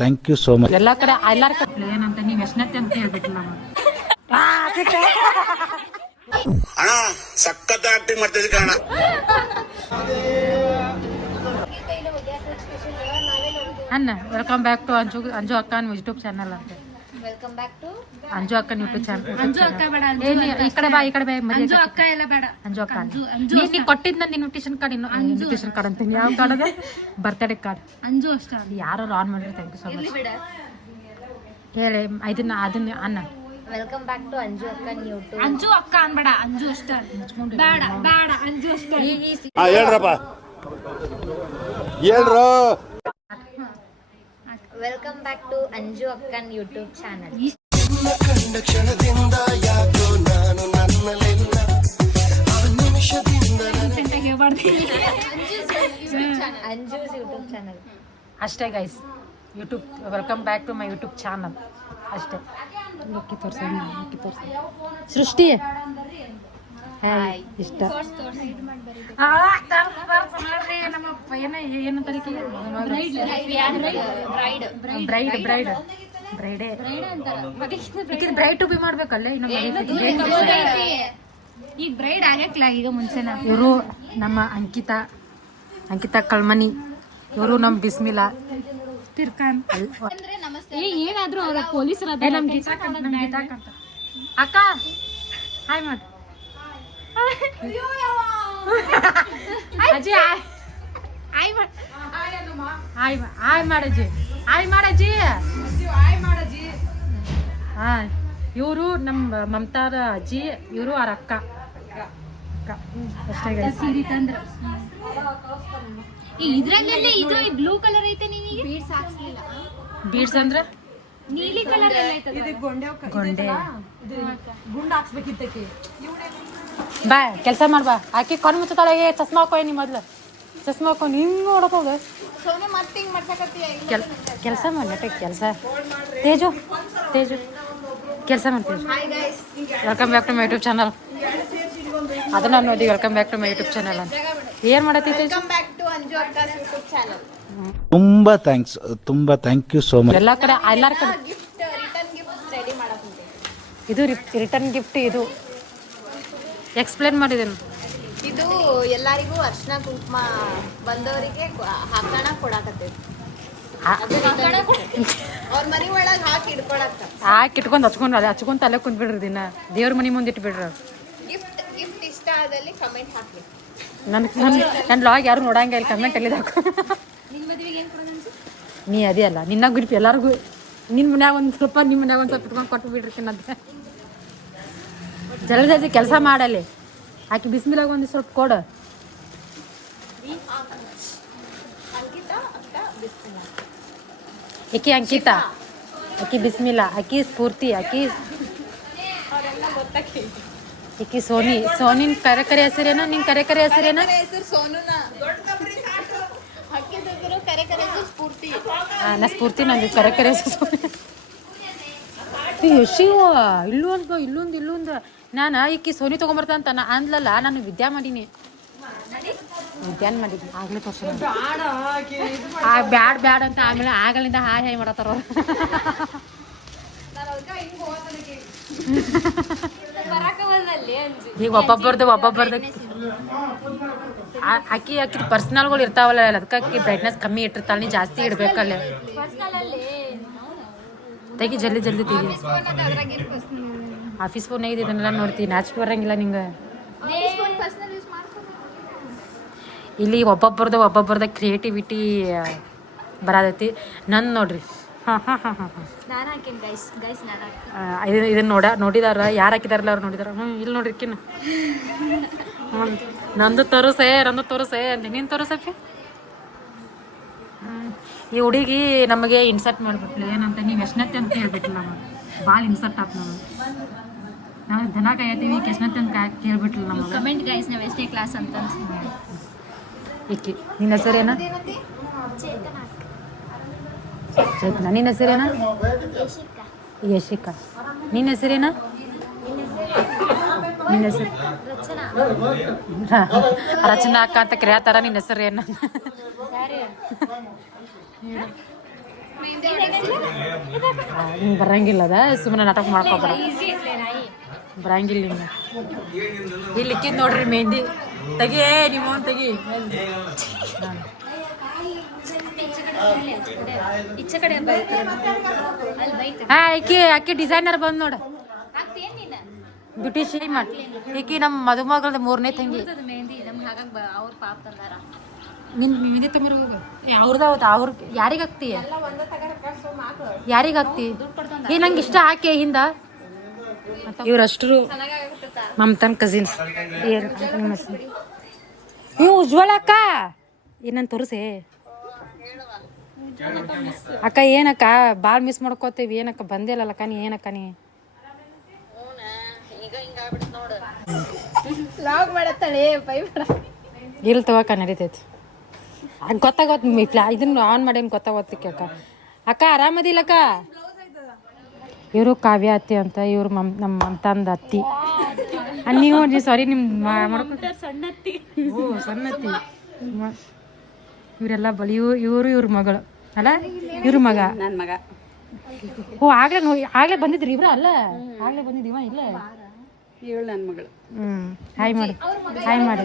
Thank you so much. ಎಲ್ಲ ಕಡೆ ಎಲ್ಲಾರ ಕಡೆ ಏನಂತ ನೀವು ಎಷ್ಟನೇ ಅಂತ ಹೇಳ್ಬೇಕು ನಾವು. ಅಣ್ಣ ಸಖತ್ ಆಕ್ಟಿಂಗ್ ಮಾಡ್ತಿದ್ದೆ ಕಣ. ಅನ್ನ ವೆಲ್ಕಮ್ ಬ್ಯಾಕ್ ಟು ಅಂಜು ಅಕ್ಕನ್ ಯೂಟ್ಯೂಬ್ ಚಾನಲ್ ಅಂತ. ವೆಲ್ಕಮ್ ಬ್ಯಾಕ್ ಟು ಅಂಜು ಅಕ್ಕನ್ ಯೂಟ್ಯೂಬ್ ಚಾನಲ್. ಅಂಜು ಅಕ್ಕ ಬೇಡ, ಈ ಕಡೆ ಬಾ, ಈ ಕಡೆ ಬಾ. ಅಂಜು ಅಕ್ಕ ಎಲ್ಲ ಬೇಡ. ಅಂಜು ಅಕ್ಕ ನೀ ಕೊಟ್ಟಿದ್ ನಂದು ಇನ್ವಿಟೇಷನ್ ಕಾರ್ಡ್. ಇನ್ವಿಟೇಷನ್ ಕಾರ್ಡ್ ಅಂತೀನಿ. ಯಾವ ಕಾರ್ಡ್ ಅದ? Birthday card. ಅಂಜು ಅಷ್ಟ ಯಾರು ಆನ್ ಮಾಡಿದ್ರೆ ಥ್ಯಾಂಕ್ ಯು ಸೊ ಮಚ್. ಬೇಡ ಹೇಳಿ ಅದನ್ನ ಅನ್ನ. ವೆಲ್ಕಮ್ ಬ್ಯಾಕ್ ಟು ಅಂಜು ಅಕ್ಕನ್ ಯೂಟ್ಯೂಬ್. ಅಂಜು ಅಕ್ಕ ಅನ್ಬೇಡ, ಅಂಜು ಅಷ್ಟ ಬೇಡ ಬೇಡ, ಅಂಜು ಅಷ್ಟ. ಹೇಳ್ರಪ್ಪ ಹೇಳ್ರು. ವೆಲ್ಕಮ್ ಬ್ಯಾಕ್ ಟು ಅಂಜು ಅಕ್ಕನ್ YouTube channel. Anju's YouTube channel ಅಷ್ಟೇ guys. YouTube welcome back to my YouTube channel ಅಷ್ಟೇ. ಅಕ್ಕಿ ತೋರಿಸಿ, ಅಕ್ಕಿ ತೋರಿಸಿ. ಸೃಷ್ಟಿ ಹಾಯ್ ಇಷ್ಟ. ಏನು ತರಿಕೆ? ಬ್ರೈಡ್ ಬ್ರೈಡ್ ಬ್ರೈಡೇ ಬ್ರೈಡ್ ಟು ಬಿ ಮಾಡ್ಬೇಕಲ್ಲೇ. ಈಗ ಬ್ರೈಡ್ ಆಗಕ್ಲ ಈಗ ಮುಂಚೆನ. ಇವರು ನಮ್ಮ ಅಂಕಿತಾ ಕಳ್ಮನಿ. ಇವರು ನಮ್ಮ ಬಿಸ್ಮಿಲಾ ತಿರ್ಕಾನ್. ಏನಾದ್ರು ಅವ್ರ ಪೊಲೀಸರ ಅಕ್ಕ ಹಾಯ್ ಮಾಡಿ. ಅಜ್ಜಿ ಹಾಯ್ ಮಾಡಜ್ಜಿ, ಹಾಯ್ ಮಾಡಜ್ಜಿ. ಹಾ, ಇವರು ನಮ್ಮ ಮಮತಾರ ಅಜ್ಜಿ, ಇವರು ಅವ್ರ ಅಕ್ಕ. ಅಷ್ಟೇ ಸೀರೆ ತಂದ್ರ ಇದ್ರಲ್ಲೇ ಇದು ಬ್ಲೂ ಕಲರ್ ಐತೆ. ನಿನಗೆ ಬೀಡ್ಸ್ ಹಾಕ್ಸ್ಲಿಲ್ಲ. ಬೀಡ್ಸ್ ಅಂದ್ರೆ ನೀಲಿ ಕಲರ್ ಎಲ್ಲ ಐತೆ. ಗೊಂಡೆ ಗುಂಡ ಹಾಕ್ಸ್ಬೇಕಿತ್ತಕ್ಕೆ. ಬಾ ಕೆಲಸ ಮಾಡ್ಬಾ. ಆಕಿ ಕಣ್ ಮುಚ್ಚತಾಳೆ. ಚಸ್ಮಾ ಹಾಕೋ. ನೀ ಮೊದ್ಲು ಚಸ್ಮಾ ಹಾಕೋ. ಹಿಂಗ್ ನೋಡಕೋಗ ಕೆಲಸ ಮಾಡ್ಲಟ. ಕೆಲಸ ತೇಜು ಕೆಲಸ ಮಾಡ್ತೀವಿ. Welcome back to my YouTube channel. ಅದನ್ನ ನೋಡಿ welcome back to my YouTube channel ಅಂತ. ಏನ್ ಮಾಡತ್ತಿ ತೇಜು? ತುಂಬಾ ಥ್ಯಾಂಕ್ಸ್, ತುಂಬಾ ಥ್ಯಾಂಕ್ ಯು ಸೋ ಮಚ್. ಎಲ್ಲಾರ ಕಡೆ ಇದು ರಿಟರ್ನ್ ಗಿಫ್ಟ್. ಇದು ಎಕ್ಸ್ಪ್ಲೇನ್ ಮಾಡಿದೇನು? ಇದು ಎಲ್ಲರಿಗೂ ಅರ್ಶನ ಕುಂಕುಮ ಬಂದವರಿಗೆ ಹಾಕೋಣ ಕೊಡಾಕತ್ತೇವೆ. ಅವ್ರ ಮನಿ ಒಳಗ್ ಹಾಕಿ ಇಟ್ಕೊಂಡು ಹಚ್ಕೊಂಡ್ ಅಲ್ಲೇ ಕುಂತ್ಬಿಡ್ರಿ. ದಿನ ದೇವ್ರ ಮನಿ ಮುಂದೆ ಇಟ್ಬಿಡ್ರಿ. ಗಿಫ್ಟ್ ಇಷ್ಟ ಆದಲ್ಲಿ ಕಮೆಂಟ್ ಹಾಕಿ. ನನ್ನ ಲಾಗ್ ಯಾರು ನೋಡಂಗ ಇಲ್ಲ. ಕಮೆಂಟ್ ಅಲ್ಲಿ ಹಾಕೋ. ನೀ ಅದೇ ಅಲ್ಲ ನಿನ್ನ ಗ್ರಿಪ್ ಎಲ್ಲರಿಗೂ. ನಿನ್ನ ಮನ್ಯಾಗ ಒಂದು ಸ್ವಲ್ಪ, ನಿಮ್ಮ ಮನ್ಯಾಗ ಒಂದು ಸ್ವಲ್ಪ ಇಟ್ಕೊಂಡು ಕೊಟ್ಟು ಬಿಡ್ರಿ. ತಿನ್ನೋದು ಜಲ್ದಿ ಕೆಲಸ ಮಾಡಲಿ. ಆಕಿ ಬಿಸಿಮಿಲಾಗ ಒಂದು ಸ್ವಲ್ಪ ಕೊಡು. ಆಕಿ ಅಂಕಿತಾ, ಆಕಿ ಬಿಸ್ಮಿಲಾ, ಆಕಿ ಸ್ಫೂರ್ತಿ, ಆಕಿ ಸೋನಿನ್ ಕರೆ ಹೆಸರೇನ? ನಿನ್ ಕರೆ ಹೆಸರೇನ? ನಾ ಸ್ಫೂರ್ತಿ. ನಂದು ಕರೆ ಹೆಸರು ಯಶಿವ. ಇಲ್ಲೊಂದು ನಾನು ಈಕಿ ಸೋನಿ ತೊಗೊಂಬರ್ತ ಅಂತ ಅಂದ್ಲಲ್ಲ. ನಾನು ವಿದ್ಯಾ ಮಾಡೀನಿ ಆಗ್ಲೇ ತೋರ್ಸ. ಬ್ಯಾಡ್ ಅಂತ ಆಮೇಲೆ ಆಗಲಿಂದ ಹಾಯ್ ಮಾಡತ್ತಾರ. ಈಗ ಒಬ್ಬೊಬ್ಬರ್ದು ಅಕ್ಕಿ ಪರ್ಸನಲ್ಗಳು ಇರ್ತಾವಲ್ಲ. ಅದಕ್ಕೆ ಅಕ್ಕಿ ಬ್ರೈಟ್ನೆಸ್ ಕಮ್ಮಿ ಇಟ್ಟಿರ್ತಾಳೆ. ನೀ ಜಾಸ್ತಿ ಇಡ್ಬೇಕಲ್ಲೇ. ತೆಗಿ ಜಲ್ದಿ ತೆಗಿ. ಆಫೀಸ್ ಫೋನ್ ಇದನ್ನೆಲ್ಲ ನೋಡ್ತೀನಿ. ನಾಚಿಕೆ ಬರಂಗಿಲ್ಲ ನಿಂಗೆ. ಇಲ್ಲಿ ಒಬ್ಬೊಬ್ಬರದ ಕ್ರಿಯೇಟಿವಿಟಿ ಬರತೈತಿ. ನನ್ನ ನೋಡ್ರಿ. ಇದನ್ನ ನೋಡಿದಾರ. ಯಾರು ಹಾಕಿದಾರಲ್ಲ ಅವ್ರು ನೋಡಿದಾರ. ಇಲ್ಲಿ ನೋಡ್ರಿ ಕಿನ್ನ. ನಂದು ತೋರಿಸೆ ಅಂತ. ನೀನು ತೋರಿಸಕ್ಕೆ ಈ ಹುಡುಗಿ ನಮಗೆ ಇನ್ಸರ್ಟ್ ಮಾಡ್ಬಿಟ್ಲು. ಏನಂತ ನೀವು ಎಷ್ಟನತ್ತೆ ಅಂತ ಹೇಳ್ಬಿಟ್ಲು. ನಮಗೆ ಭಾಳ ಇನ್ಸರ್ಟ್ ಆಯ್ತು. ನಾವು ದನ ಕಾಯತ್ತೀವಿ, ಎಷ್ಟನತ್ತೆ ಅಂತ ಕೇಳ್ಬಿಟ್ಲು ನಮಗೆ. ಕಮೆಂಟ್ ಗೈಸ್, ನಾವು ಎಷ್ಟೇ ಕ್ಲಾಸ್ ಅಂತ. ಈಕಿ ನಿನ್ನ ಹೆಸರೇನ? ಚೇತನ. ನಿನ್ನ ಹೆಸರೇನ? ಯಶಿಕಾ. ನಿನ್ನ ಹೆಸರೇನ? ನಿನ್ನ ಹೆಸರು ರಚನಾ ಅಕ್ಕ ಅಂತ ಕರೆಯತ್ತಾರ. ನಿನ್ನ ಹೆಸರು ಏನ? ಬರಂಗಿಲ್ಲ ಅದ ಸುಮ್ಮನೆ ನಾಟಕ ಮಾಡ್ಕೊಬಾರ ಬರಂಗಿಲ್ಲ ಹಿಂಗ ಇಲ್ಲಿ ಇಕ್ಕಿದ್ ನೋಡ್ರಿ ಮೆಹಂದಿ ತೆಗಿಯೇ ನಿಮ್ಮ ತೆಗಿ ಈಚೆ ಕಡೆ ಹಾ ಅಕ್ಕಿ ಡಿಸೈನರ್ ಬಂದ್ ನೋಡ ಬ್ಯೂಟಿಷಿಯನ್ ಮಾಡಿ ಈಕಿ ನಮ್ಮ ಮದುಮಗಳದ 3ನೇ ತಂಗಿ ಮೆಹಂದಿ ನಮ್ಗೆ ಹಾಗಾಗಿ ಅವ್ರ ಪಾಪ ತಂದಾರ. ನಿನ್ ಮೆಹಂದಿ ತಗೊಂಬರ್ ಹೋಗ ಅವ್ರದ್ದು ಅವ್ರ ಯಾರಿಗ ಹಾಕ್ತಿ ಯಾರಿಗ ಹಾಕ್ತಿ ಏ ನಂಗೆ ಇಷ್ಟ ಹಾಕಿ ಹಿಂದ ಇವ್ರಷ್ಟರು ಮಮತಾನ್ ಕಸಿನ್ಸ್ ನೀವು ಉಜ್ವಲ ಅಕ್ಕ ಏನಂತ ತೋರಿಸೆ ಅಕ್ಕ ಏನಕ್ಕ ಭಾಳ ಮಿಸ್ ಮಾಡ್ಕೋತೀವಿ ಏನಕ್ಕ ಬಂದಿಲ್ಲಕ್ಕ ನೀ ಏನಕ್ಕ ನೀ ಲಾಗ್ ಮಾಡತ್ತಾಳೆ ಇಲ್ಲ ತಗೋಕ ನಡೀತೈತಿ ಗೊತ್ತಾಗತ್ ಇದನ್ನ ಆನ್ ಮಾಡೇನು ಗೊತ್ತಾಗತ್ತಕ್ಕೆ ಅಕ್ಕ ಅಕ್ಕ ಆರಾಮದಿಲ್ಲಕ್ಕ ಇವರು ಕಾವ್ಯ ಅತ್ತಿ ಅಂತ ಇವ್ರು ನಮ್ಮ ಮಮತಾಂದ ಅತ್ತಿ ನೀವು ಸಾರಿ ನಿಮ್ಮ ಸಣ್ಣ ಅತ್ತಿ ಇವರೆಲ್ಲ ಬಳಿ ಇವ್ರ ಮಗಳು ಅಲ್ಲ ಇವ್ರ ಮಗ ನನ್ನ ಮಗ ಓ ಆಗ್ಲೇ ಬಂದಿದ್ರಿ ಇವ್ರ ಅಲ್ಲ ಆಗ್ಲೇ ಬಂದಿದ್ದೀವ ಇಲ್ಲ ಇವಳು ನನ್ನ ಮಗಳು. ಹಾಯ್ ಮಾಡಿ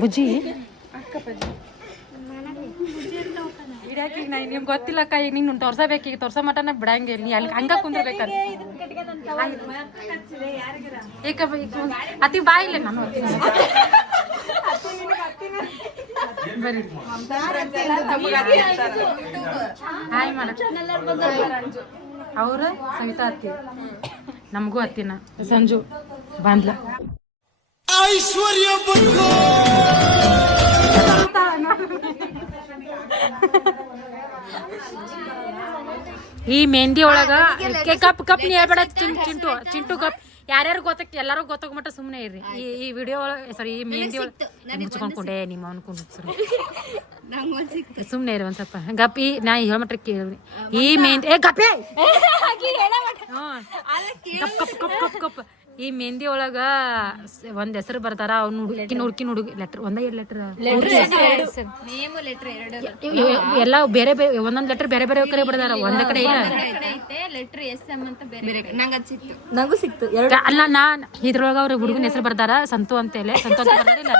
ಬುಜ್ಜಿ ಈಗ ನಿಮ್ಗೆ ಗೊತ್ತಿಲ್ಲಕ್ಕ ಈಗ ನಿಂಗೆ ತೋರ್ಸಬೇಕು ಈಗ ತೋರ್ಸೋ ಮಟನ ಬಿಡಂಗಿಲ್ಲ ನೀ ಅಲ್ಲಿ ಹಂಗ ಕುಂದ್ರಬೇಕಂತ ಈಗ ಅತಿ ಬಾ ಇಲ್ಲ ನಾನು ಬರ್ರಿ ಹಾಯ್ ಮಾಡ ಅವ್ರ ಸವಿತಾ ಅತ್ತಿ ನಮಗೂ ಅತ್ತಿನ ಸಂಜು ಬಾಂದ್ಲ ಈ ಮೆಹಂದಿ ಒಳಗ ಕಪ್ ನೀ ಹೇಳ್ಬೇಡ ಚಿಂಟು ಕಪ್ ಯಾರ್ಯಾರು ಗೊತ್ತಕ್ಕೆ ಎಲ್ಲಾರು ಗೊತ್ತಾಗ ಮಟ್ಟ ಸುಮ್ಮನೆ ಇರ್ರಿ ಈ ವಿಡಿಯೋ ಸಾರಿ ಈ ಮೆಹಂದಿ ಒಳಗೆ ಮುಚ್ಕೊಂಡ್ಕೊಂಡೆ ನಿಮ್ಮ ಅನ್ಕೊಂಡು ಸುಮ್ಮನೆ ಇರಿ ಒಂದ್ ಸ್ವಲ್ಪ ಗಪ್ಪಿ ನಾ ಹೇಳ್ಮಟ್ಟ ಕೇಳಿ ಈ ಮೆಹಂದಿ ಗಪ್ಪೆ ಕಪ್ ಈ ಮೆಹಂದಿ ಒಳಗ ಒಂದ್ ಹೆಸರು ಬರ್ತಾರ ಅವ್ನು ಹುಡುಕಿ ಲೆಟರ್ ಒಂದ 2 ಲೆಟರ್ ಎಲ್ಲ ಬೇರೆ ಒಂದೊಂದ್ ಲೆಟರ್ ಬೇರೆ ಬೇರೆ ಕಡೆ ಬರ್ತಾರ ಒಂದ ಕಡೆ ಇಲ್ಲ ನಂಗೂ ಸಿಕ್ತು ಅಲ್ಲ ನಾನ್ ಇದ್ರೊಳಗ ಅವ್ರ ಹುಡುಗನ ಹೆಸರು ಬರ್ತಾರ ಸಂತು ಅಂತ ಹೇಳಿ ಸಂತು ಅಂತ ಬರ್ತಾರಿಲ್ಲ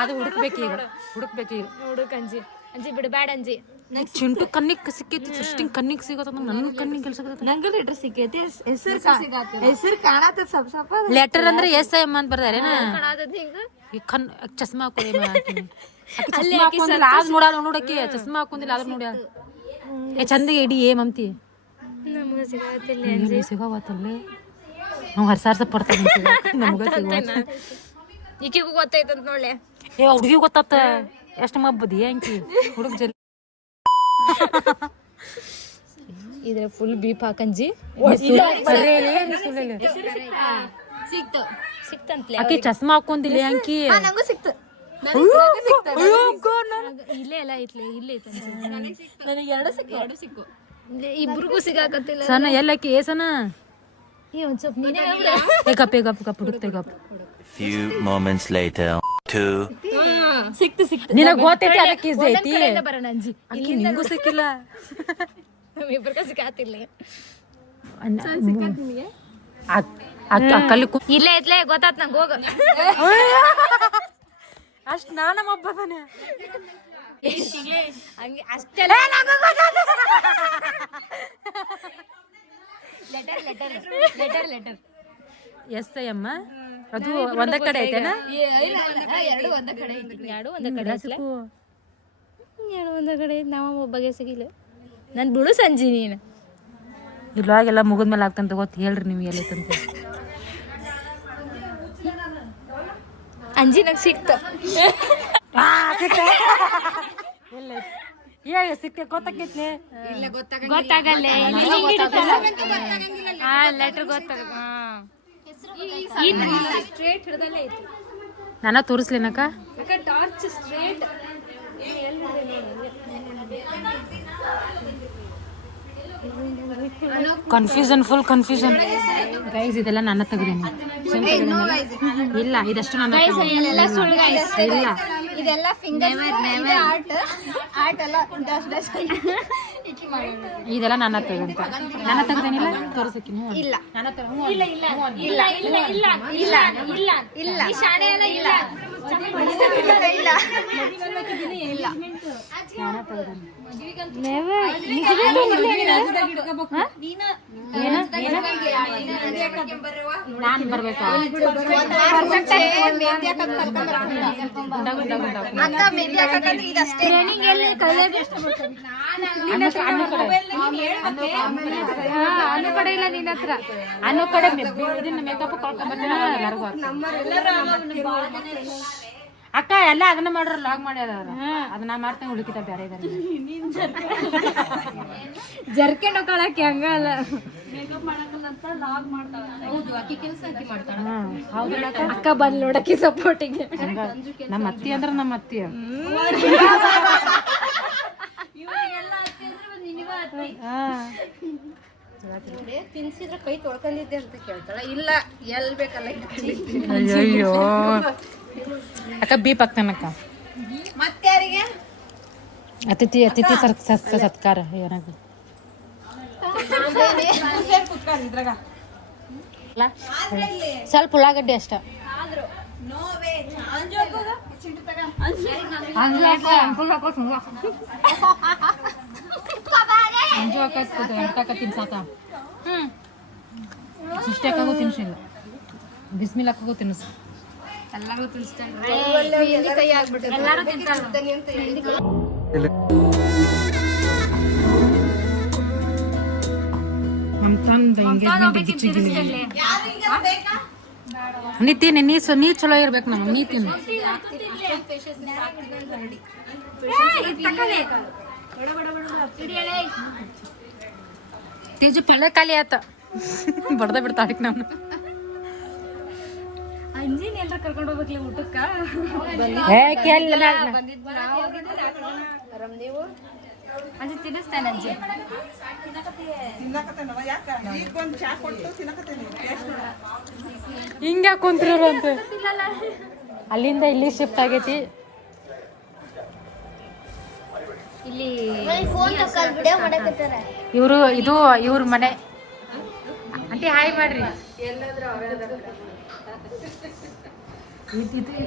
ಅದು ಹುಡುಕ್ಬೇಕೀಗ ಹುಡುಕಂಜಿ ಅಂಜಿ ಬಿಡಬೇಡ ಅಂಜಿ ಚಿಂಟು ಕಣ್ಣಿಗ್ ಸಿಕ್ಕೈತಿ ಸೃಷ್ಟಿ ಕಣ್ಣಿಗ್ ಸಿಗತ್ತ ನನ್ ಕಣ್ಣಿಗೆ ಕೆಲಸ ನಂಗೂ ಲೆಟರ್ ಸಿಕ್ಕೈತಿ ಹೆಸರು ಕಾಣತ್ತ ಸ್ವಲ್ಪ ಲೆಟರ್ ಅಂದ್ರೆ ಎಸ್ ಐ ಎಮ್ ಅಂತ ಬರ್ತಾರೇನ ಚಸ್ಮಾ ಹಾಕೊಂಡಿಲ್ಲ ನೋಡಕ್ಕೆ ಚಸ್ಮಾ ಹಾಕೊಂಡಿಲ್ಲ ಆದ್ರೂ ನೋಡ್ಯಾಳ ಚಂದಗೆ ಇಡಿ ಏ ಮಮ್ತಿ ನಮ್ಗೆ ಸಿಗತ್ತಿಲ್ಲ ಸಿಗವತ್ತಲ್ಲ ನಾವು ಹರ್ಸಾರ್ಸ ಪಡ್ತೀವಿ ನಮ್ಗ ಸಿಗವತ್ತ ಈಕಿಗೂ ಗೊತ್ತೈತಂತ ನೋಡ್ಲೆ ಏ ಹುಡುಗಿ ಗೊತ್ತಾತ ಎಷ್ಟು ಮಬ್ಬದಿ ಅಂಕಿ ಹುಡುಗ ಜಲ್ ಇದ್ರ ಫುಲ್ ಬೀಪ್ ಹಾಕಂಜಿ ಸಿಕ್ತಂತ್ಲೆ ಆಕಿ ಚಸ್ಮಾ ಹಾಕೊಂಡಿಲ್ಲ ಅಂಕಿ ನಂಗೂ ಸಿಕ್ತು ಇಲ್ಲೇ ಎಲ್ಲ ಐತ್ಲೆ ಇಲ್ಲೇ ಐತಂಜಿ ನನಗೆ 2 ಸಿಕ್ಕು ಇಬ್ರಿಗೂ ಸಿಗಾಕತ್ತಿಲ್ಲ ಸನ ಎಲ್ಲಾಕಿ ಏಸನ ಏ ಒಂದ್ ಸ್ವಲ್ಪ ನೀನೇ ಗಪ್ ಹುಡುಕ್ತೆ ಗಪ್ Few moments later. 2 ಸಿಕ್ತು ನಿನಗ ಗೊತ್ತೈತಿ ಅದಕ್ಕೆ ಈಸಿ ಐತಿ ಬರೋಣ ಅಂಜಿ ಆಕಿ ನಿಂಗೂ ಸಿಕ್ಕಿಲ್ಲ ನಮ್ಮಿಬ್ರಿಗೂ ಸಿಗಾತಿಲ್ಲ ಅಕ್ಕಲ್ಲಿ ಇಲ್ಲೇ ಐತ್ಲೆ ಗೊತ್ತಾತ್ ನಂಗೆ ಹೋಗ ಅಷ್ಟ್ ನಾನ ಮಬ್ಬದಾನೆ ಹಂಗೆ ಅಷ್ಟೆಲ್ಲ ಲೆಟರ್ ಎಸ್ ಐ ಎಮ್ಮ ಅದು ಒಂದ ಕಡೆ ಐತೆನಾ ಎರಡು ಒಂದ ಕಡೆ ನಾವ ಒಬ್ಬಗೆ ಸಿಗಿಲ್ಲ ನನ್ ಬಿಡು ಸಂಜಿ ನೀನು ಇಲ್ಲಾಗೆಲ್ಲ ಮುಗಿದ್ಮೇಲೆ ಆಗ್ತಂತ ಗೊತ್ತು ಹೇಳ್ರಿ ನೀವು ಎಲ್ಲೈತಂತ ಅಂಜಿ ನಂಗೆ ಸಿಕ್ತ ಸಿಕ್ತೆ ಗೊತ್ತಾಕೈತ್ಲೆ ಗೊತ್ತಾಗಲ್ಲ ಲೆಟರ್ ಗೊತ್ತಾಗ ಸ್ಟ್ರೇಟ್ ಹಿಡ್ದಲ್ಲೇ ಐತಿ ನಾನ ತೋರಿಸ್ಲೇನಕ್ಕ torch straight full confusion guys ಇದೆಲ್ಲ ನನ್ನ ತೆಗ್ದೀನಿ ಇಲ್ಲ ಇದಷ್ಟು ನನ್ನ ಎಲ್ಲ ಸುಳ್ಳು ಇಲ್ಲ ಇದೆಲ್ಲ ಫಿಂಗರ್ ಆರ್ಟ್ ಎಲ್ಲ ಡಾಶ್ ಇದೆಲ್ಲ ನನ್ನ ತೆಗಂತ ನನ್ನ ತೆಗ್ದೇನಿಲ್ಲ ತೋರಿಸಕ್ಕೆ ಇಲ್ಲ ಇಲ್ಲ ಇಲ್ಲ ಶಾಣೆ ಎಲ್ಲ ಇಲ್ಲ ಇಲ್ಲ ನಾನ್ ಬರ್ಬೇಕಾ ಅಕ್ಕ ಮೆಹಂದಿ ಹಾಕಂದ್ರೆ ಇದಷ್ಟೇ ಅನ್ನೋ ಕಡೆ ಇಲ್ಲ ನಿನ್ನ ಹತ್ರ ಅನ್ನೋ ಕಡೆ ಇದನ್ನ ಮೇಕಪ್ ಕಳ್ಕೊಂಡ್ಬರ್ತೀನಿ ಎಲ್ಲರಿಗೂ ಅಕ್ಕ ಎಲ್ಲ ಅದನ್ನ ಮಾಡ್ರ ಲಾಗ್ ಮಾಡ್ಯಾರ ಅದನ್ನ ಮಾಡ್ತೇನೆ ಹುಡುಕಿತ ಬೇರೆ ಇದಾರೆ ಜರ್ಕೆಂಡ್ ಹೋಗಕ್ಕೆ ಹಂಗ ಅಲ್ಲ ಹೌದಲ್ಲ ಅಕ್ಕ ಬಂದ್ ನೋಡಕ್ಕೆ ಸಪೋರ್ಟಿಗೆ ನಮ್ಮ ಅತ್ತಿ ಅಂದ್ರ ನಮ್ಮ ಅತ್ತಿ ತಿನ್ಸಿದ್ರೆ ಕೈ ತೊಳ್ಕೊಂಡಿದ್ದೆ ಅಂತ ಕೇಳ್ತಾಳ ಇಲ್ಲ ಎಲ್ ಬೇಕಲ್ಲ ಅಯ್ಯೋ ಅಕ್ಕ ಬೀಪ್ ಆಗ್ತಾನಕ್ಕ ಮತ್ತಾರಿಗೆ ಅತಿಥಿ ಅತಿಥಿ ಸತ್ಕಾರ ಏನಾಗ ಸ್ವಲ್ಪ ಉಳ್ಳಾಗಡ್ಡಿ ಅಷ್ಟ ಅಂಜು ಹಾಕ ತಿನ್ಸಾಕ ಸಿಸ್ಟೆಕಾಗೂ ತಿನ್ಸಿಲ್ಲ ಬಿಸ್ಮಿಲ್ ಹಾಕಾಗೂ ತಿನ್ಸ ಎಲ್ಲಾರು ತಿನ್ಸ್ತಾನೆ ಕೈ ಆಗ್ಬಿಟ್ಟು ಎಲ್ಲಾರು ತಿಂತಾರ ನಿತ್ತೀನಿ ನೀ ಚಲೋ ಇರ್ಬೇಕು ನಮ್ಗೆ ನೀ ತಿನ್ನು ತೇಜು ಪಳ್ಳೆ ಖಾಲಿ ಆತ ಬಡ್ದ ಬಿಡ್ತಾ ಅದಕ್ಕೆ ನಾನು ಅಂಜಿನ ಎಲ್ರ ಕರ್ಕೊಂಡು ಹೋಗ್ಬೇಕಲ್ಲ ಊಟಕ್ಕ ಅಜ್ಜಿ ತಿನ್ನಿಸ್ತಾನೆ ಅಜ್ಜಿ ಹಿಂಗ ಕುಂತ್ರು ಅಂತ ಅಲ್ಲಿಂದ ಇಲ್ಲಿ ಶಿಫ್ಟ್ ಆಗೈತಿ ಇಲ್ಲಿ ಇವರು ಇದು ಇವ್ರ ಮನೆ ಅಂಟಿ ಹಾಯ್ ಮಾಡ್ರಿ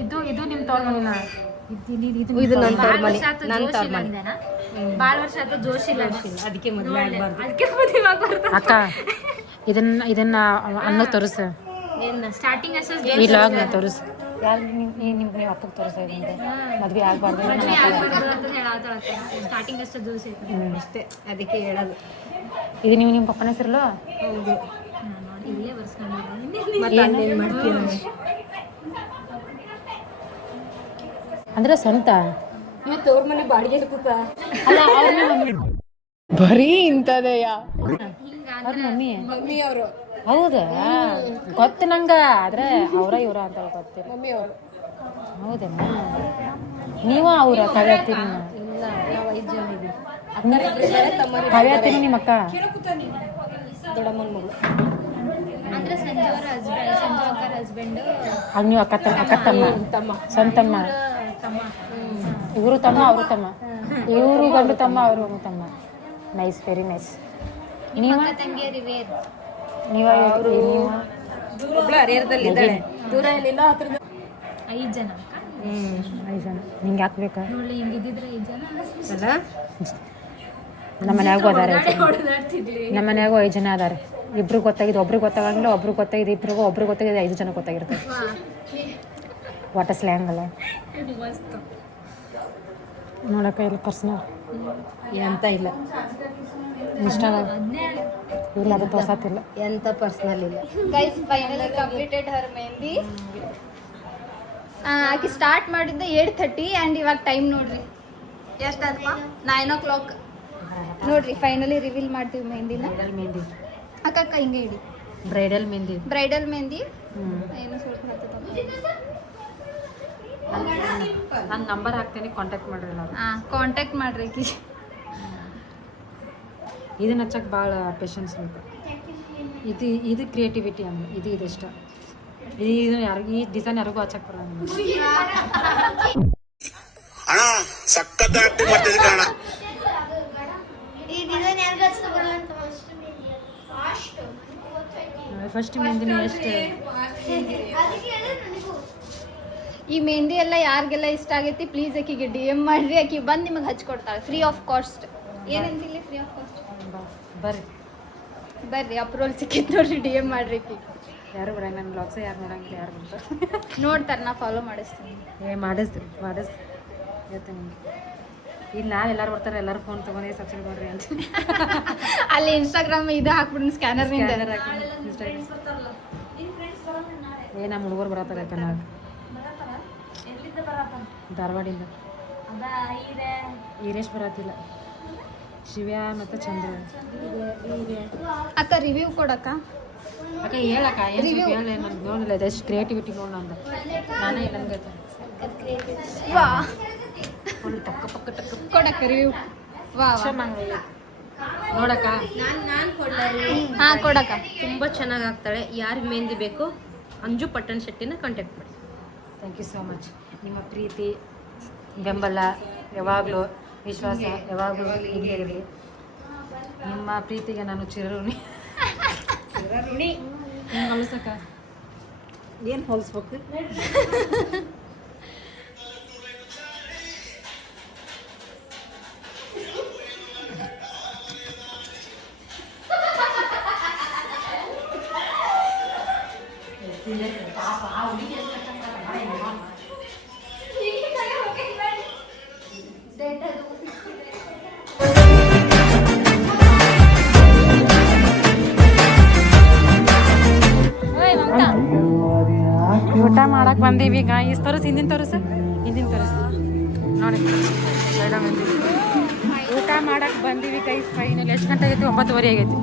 ಇದು ಇದು ನಿಮ್ ತವ್ರ ಮನೆ ಇದು ನನ್ನ ತವ್ರ ಮನೆ ನನ್ನ ತವ್ರ ಮನೆ ಭಾಳ ವರ್ಷ ಆಯ್ತು ಜೋಶ್ ಇಲ್ಲ ಅದಕ್ಕೆ ಮದುವೆ ಆಗಬಾರ್ದು ಅದಕ್ಕೆ ಮದುವೆ ಆಗಬಾರ್ದು ಅಕ್ಕ ಇದನ್ನ ಅನ್ನ ತೋರಿಸ ಸ್ಟಾರ್ಟಿಂಗ್ ಅಷ್ಟೇ ಈ ಲಾಗ್ ನ ತೋರಿಸ ಯಾರು ನೀವು ಅಪ್ಪಗೆ ತೋರಿಸ ಮದ್ವೆ ಆಗ್ಬಾರ್ದು ಸ್ಟಾರ್ಟಿಂಗ್ ಅಷ್ಟೇ ಜೋಶ್ ಐತೆ ಅಷ್ಟೇ ಅದಕ್ಕೆ ಹೇಳೋದು ಇದು ನೀವು ನಿಮ್ಮ ಪಪ್ಪನ ಹೆಸರಲ್ಲ ಹೌದು ಇಲ್ಲೇ ಬರ್ಸ್ಕೊಂಡಿದ್ದೀನಿ ಮಾಡ್ತೀನಿ ಅಂದ್ರೆ ಸ್ವಂತ ಇವತ್ತು ಅವ್ರ ಮನೆ ಬಾಡಿಗೆ ಇರ್ತದ ಅಲ್ಲ ಬರೀ ಇಂಥದೆಯಾ ಅವ್ರ ಮಮ್ಮಿ ಮಮ್ಮಿ ಅವರು ಹೌದಾ ಗೊತ್ತು ನಂಗ ಆದ್ರೆ ಅವರ ಇವರ ಅಂತ ಗೊತ್ತಿಲ್ಲ ಮಮ್ಮಿ ಅವರು ಹೌದೇನ ನೀವ ಅವ್ರ ಕವ್ಯಾತಿನ ಇಲ್ಲ ನಾವು 5 ಜನ ಇದ್ದೀವಿ ಕವ್ಯಾತಿನ ನಿಮ್ಮ ಅಕ್ಕ ದೊಡ್ಡಮ್ಮನ ಮಗಳು ಅಂದ್ರೆ ಸಂಜು ಅವರ ಹಸ್ಬೆಂಡ್ ಸಂಜು ಅಕ್ಕರ ಹಸ್ಬೆಂಡ್ ಆಗ ನೀವು ಅಕ್ಕ ತಮ್ಮ ಸ್ವಂತಮ್ಮ ಇವರು ತಮ್ಮ ಅವರು ತಮ್ಮ ಇವರು ಗಂಡು ತಮ್ಮ ಅವರು ತಮ್ಮ ನೈಸ್ ವೆರಿ ನೈಸ್ ನೀವ ನೀವ ಒಬ್ಳು ಹರಿಹರದಲ್ಲಿ ಇದ್ದಾಳೆ ದೂರ ಏನಿಲ್ಲ ಹತ್ರದ 5 ಜನ 5 ಜನ ನಿಂಗೆ ಹಾಕ್ಬೇಕಾ ನೋಡಿ ಹಿಂಗಿದ್ರೆ 5 ಜನ ಅಲ್ಲ ನಮ್ಮ ಮನ್ಯಾಗೂ ಅದಾರೆ ಹೊಡೆದಾಡ್ತಿದ್ವಿ ನಮ್ಮ ಮನ್ಯಾಗೂ 5 ಜನ ಅದಾರೆ ಇಬ್ರು ಗೊತ್ತಾಗಿದೆ ಒಬ್ರಿಗೆ ಗೊತ್ತಾಗಂಗಿಲ್ಲ ಒಬ್ರಿಗೆ ಗೊತ್ತಾಗಿದೆ ಇಬ್ರಿಗೂ ಒಬ್ರಿಗೆ ಗೊತ್ತಾಗಿದೆ 5 ಜನ ಗೊತ್ತಾಗಿರ್ತಾರೆ ವಾಟ ಸ್ಲ್ಯಾಂಗ್ ಅಲ್ಲ ಮಸ್ತ್ ನೋಡಕ್ಕ ಇಲ್ಲ ಪರ್ಸ್ನಲ್ ಎಂತ ಇಲ್ಲ ಇನ್ಸ್ಟಾಗ್ರಾಮ್ ಇಲ್ಲ ಅದು ತೋರ್ಸತ್ತಿಲ್ಲ ಎಂತ ಪರ್ಸನಲ್ ಇಲ್ಲ ಗೈಸ್ ಫೈನಲಿ ಕಂಪ್ಲೀಟೆಡ್ ಹರ್ ಮೆಹಂದಿ ಆಕೆ ಸ್ಟಾರ್ಟ್ ಮಾಡಿದ್ದೆ 8:30 ಆ್ಯಂಡ್ ಇವಾಗ ಟೈಮ್ ನೋಡ್ರಿ ಎಷ್ಟಾದಪ್ಪ 9 ನೋಡ್ರಿ ಫೈನಲಿ ರಿವೀಲ್ ಮಾಡ್ತೀವಿ ಮೆಹಂದಿನ ಮೆಹಂದಿ ಅಕ್ಕ ಹಿಂಗೆ ಇಡಿ ಬ್ರೈಡಲ್ ಮೆಹಂದಿ ಬ್ರೈಡಲ್ ಮೆಹಂದಿ ಏನು ಸೂಟ್ ಮಾಡ್ತದ ನಾನು ನಂಬರ್ ಹಾಕ್ತೇನೆ ಕಾಂಟ್ಯಾಕ್ಟ್ ಮಾಡ್ರಿ ನಾವು ಕಾಂಟ್ಯಾಕ್ಟ್ ಮಾಡ್ರಿ ಆಕಿ ಇದನ್ನ ಹಚ್ಚಕ್ಕೆ ಭಾಳ ಪೇಷನ್ಸ್ ಬೇಕು ಇದು ಕ್ರಿಯೇಟಿವಿಟಿ ಅಂದ್ರೆ ಇದಿಷ್ಟ ಇದು ಯಾರಿಗೂ ಈ ಡಿಸೈನ್ ಯಾರಿಗೂ ಹಚ್ಚಕ್ಕೆ ಬರೋಂಗಿಲ್ಲ ಸಖತ್ ಆಕ್ಟಿಂಗ್ ಮಾಡ್ತಿದ್ದೆ ಕಣ. ಫಸ್ಟ್ ಮೆಹಂದಿನ ಎಷ್ಟು ಈ ಮೆಹಂದಿ ಎಲ್ಲ ಯಾರಿಗೆಲ್ಲ ಇಷ್ಟ ಆಗೈತಿ ಪ್ಲೀಸ್ ಆಕಿಗೆ DM ಮಾಡ್ರಿ, ಆಕಿ ಬಂದು ನಿಮಗೆ ಹಚ್ಕೊಡ್ತಾಳೆ ಫ್ರೀ ಆಫ್ ಕಾಸ್ಟ್. ಏನಂತಿಲ್ಲ ಫ್ರೀ ಆಫ್ ಕಾಸ್ಟ್. ಬರ್ರಿ ಅಪ್ರೂವಲ್ ಸಿಕ್ಕಿತ್ತು ನೋಡ್ರಿ, DM ಮಾಡ್ರಿ ಆಕಿ. ಯಾರು ಬಿಡ ನನ್ನ ಬ್ಲಾಗ್ಸ ಯಾರು ನೋಡಂಗಿಲ್ಲ, ಯಾರು ಬರ್ತಾರೆ ನೋಡ್ತಾರೆ, ನಾ ಫಾಲೋ ಮಾಡಿಸ್ತೀನಿ. ಮಾಡಿಸ್ರಿ ಹೇಳ್ತೀನಿ. ಈಗ ನಾನು ಎಲ್ಲರೂ ಬರ್ತಾರೆ, ಎಲ್ಲರೂ ಫೋನ್ ತೊಗೊಂಡು ಸಬ್ಸ್ಕ್ರೈಬ್ ಮಾಡ್ರಿ ಅಂತ ಅಲ್ಲಿ ಇನ್ಸ್ಟಾಗ್ರಾಮ್ ಇದು ಹಾಕ್ಬಿಟ್ಟು ಸ್ಕ್ಯಾನರ್ ನಮ್ಮ ಹುಡುಗರು ಬರತ್ತಾರೆ ಕನ್ನಡ ಧಾರವಾಡಿಂದ. ಈರೇಶ್ ಬರತ್ತಿಲ್ಲ, ಶಿವ್ಯ ಮತ್ತು ಚಂದ್ರ. ಅಕ್ಕ ರಿವ್ಯೂ ಕೊಡಕ್ಕ. ಅಕ್ಕ ಹೇಳಕ್ಕ ಏನು ನನಗೆ ನೋಡಿಲ್ಲ, ಎಷ್ಟು ಕ್ರಿಯೇಟಿವಿಟಿ ನೋಡೋಣ ಅಂತ ನಾನೇ ಇಲ್ಲ ನಮ್ಗೆ ವಾ ಟಕ್ಕ ಪಕ್ಕ ಟಕ್ಕ ಕೊಡಕ್ಕ ರಿವ್ಯೂ. ವಾ ನೋಡಕ್ಕ ನಾನು ಕೊಡ್ಲಾರಿ. ಹಾ ಕೊಡಕ್ಕ. ತುಂಬ ಚೆನ್ನಾಗಿ ಆಗ್ತಾಳೆ. ಯಾರಿಗೆ ಮೆಹಂದಿ ಬೇಕು ಅಂಜು ಪಟ್ಟಣ ಶೆಟ್ಟಿನ ಕಾಂಟ್ಯಾಕ್ಟ್ ಮಾಡಿ. Thank you so much. ನಿಮ್ಮ ಪ್ರೀತಿ ಬೆಂಬಲ ಯಾವಾಗಲೂ, ವಿಶ್ವಾಸ ಯಾವಾಗಲೂ ಹೀಗೆ ಇರಲಿ. ನಿಮ್ಮ ಪ್ರೀತಿಗೆ ನಾನು ಚಿರಋಣಿ. ಹೊಲಿಸಕ್ಕ ಏನು ಹೊಲಿಸ್ಬೇಕು? ಊಟ ಮಾಡಕ್ ಬಂದೀವಿ ಈಗ. ಈ ತೋರಿಸ್ ಹಿಂದಿನ ತೋರಿಸ ನೋಡಿ, ಊಟ ಮಾಡಕ್ ಬಂದೀವಿ ಗೈಸ್. ಫೈನಲ್ ಎಷ್ಟು ಗಂಟೆ ಆಗೈತಿ? 9:30 ಆಗೈತಿ.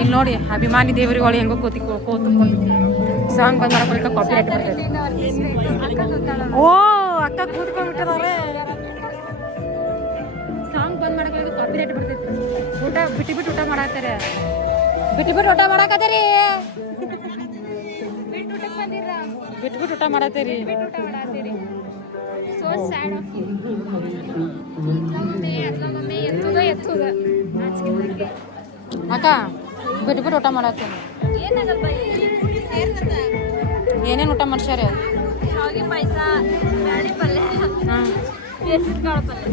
ಇಲ್ಲಿ ನೋಡಿ ಅಭಿಮಾನಿ ದೇವರುಗಳು ಹೆಂಗೋ ಕೂತ್ಕೊಂಡು ಸಾಂಗ್ ಬಂದ್ ಮಾಡಕ್ಕೆ ಕಾಪಿ ರೈಟ್ ಬರ್ತೈತಿ. ಓ ಅಕ್ಕ ಕೂತ್ಕೊಂಡ್ಬಿಟ್ಟದವ್ರೆ, ಸಾಂಗ್ ಬಂದ್ ಮಾಡಕ್ಕೆ ಕಾಪಿ ರೈಟ್ ಬರ್ತೈತಿ. ಊಟ ಬಿಟ್ಟು ಊಟ ಮಾಡಾಕ್ತಾರೆ, ಬಿಟ್ಟು ಊಟ ಮಾಡಾಕತ್ತೀರಿ, ಬಿಟ್ಬಿಟ್ಟು ಊಟ ಮಾಡತ್ತೀರಿ. So sad of you. ಅಕ್ಕ ಬಿಟ್ಬಿಟ್ಟು ಊಟ ಮಾಡತ್ತೀನಿ. ಏನೇನು ಊಟ ಮಾಡ್ಸ್ಯಾರ? ಶಾವಿಗೆ ಪಾಯಸ, ಬ್ಯಾಳಿ ಪಲ್ಯ, ಹಾಂ, ಹೆಸರು ಕಾಳು ಪಲ್ಯ.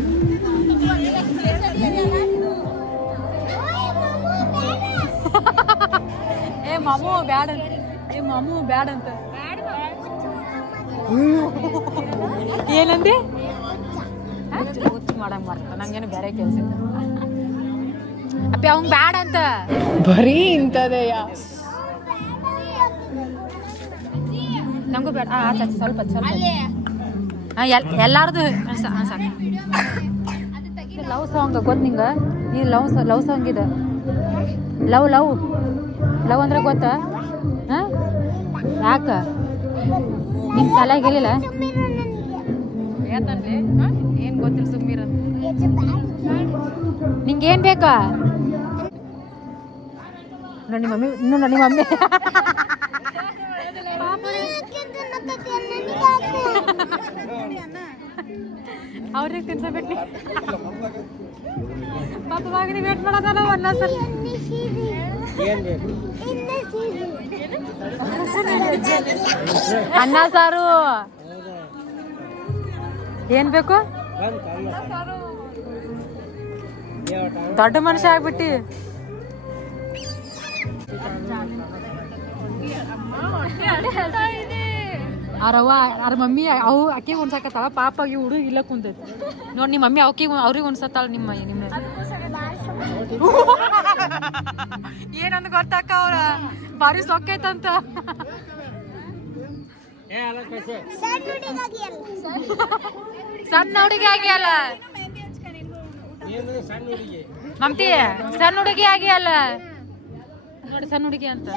ಏ ಮಾಮೂ ಬ್ಯಾಡ, ಮಾಮೂ ಬ್ಯಾಡ ಅಂತ ಏನಂದಿ? ಗೊತ್ತು ಮಾಡಂಗೆ ಮಾಡ್ತ, ನಂಗೇನು ಬೇರೆ ಕೆಲಸ ಅಪ್ಪಿ ಅವಂಗೆ ಬ್ಯಾಡ ಅಂತ. ಬರೀ ಇಂಥದೆಯಾ? ನಮಗೂ ಬೇಡ. ಸ್ವಲ್ಪ ಎಲ್ಲಾರ್ದು ಸಾಕು. ಲವ್ ಸಾಂಗ್ ಗೊತ್ತು ನಿಂಗೆ? ಈ ಲವ್ ಸಾಂಗ್ ಇದೆ. ಲವ್ ಅಂದ್ರೆ ಗೊತ್ತಾ? ಹಾಂ, ಯಾಕ ನಿಂಗೆ ತಲೆ ಗೆಲ್ಲಿಲ್ಲ? ಯಾತನ್ರಿ? ಏನು ಗೊತ್ತಿಲ್ಲ ಸುಮ್ಮೀರ. ನಿಂಗೆ ಏನು ಬೇಕಾ? ನೋಡಿ ನಿಮ್ಮ ಮಮ್ಮಿ ಅವ್ರಿಗೆ ತಿನ್ಸಬೇಕು. ಪಾಪವಾಗಿ ವೇಟ್ ಮಾಡೋದಲ್ಲ ಅನ್ನ ಸರ್. ಅನ್ನ ಸಾರು ಏನ್ ಬೇಕು? ದೊಡ್ಡ ಮನುಷ್ಯ ಆಗ್ಬಿಟ್ಟಿ. ಅವ್ರ ಮಮ್ಮಿ ಅವು ಅಕ್ಕಿ ಉಣ್ಸಾಕತ್ತಾವ, ಪಾಪಾಗಿ ಹುಡು ಇಲ್ಲ ಕುಂತೈತಿ ನೋಡಿ. ನಿಮ್ಮ ಮಮ್ಮಿ ಅವ್ರಿಗೆ ಉಣ್ಸತ್ತಾಳ. ನಿಮ್ಮ ಏನಂದ್ ಗೊತ್ತಾಕ ಅವ್ರ ಬಾರಿ ಸೊಕ್ಕೈತಂತ. ಸಣ್ಣ ಹುಡುಗಿ ಆಗಿಯಲ್ಲ ಮಮತಿ, ಸಣ್ಣ ಹುಡುಗಿ ಆಗಿಯಲ್ಲ ನೋಡಿ, ಸಣ್ಣ ಹುಡುಗಿ ಅಂತ.